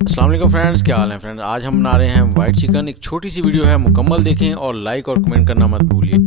अस्सलाम वालेकुम फ्रेंड्स, क्या हाल है फ्रेंड्स। आज हम बना रहे हैं वाइट चिकन। एक छोटी सी वीडियो है, मुकम्मल देखें और लाइक और कमेंट करना मत भूलिए।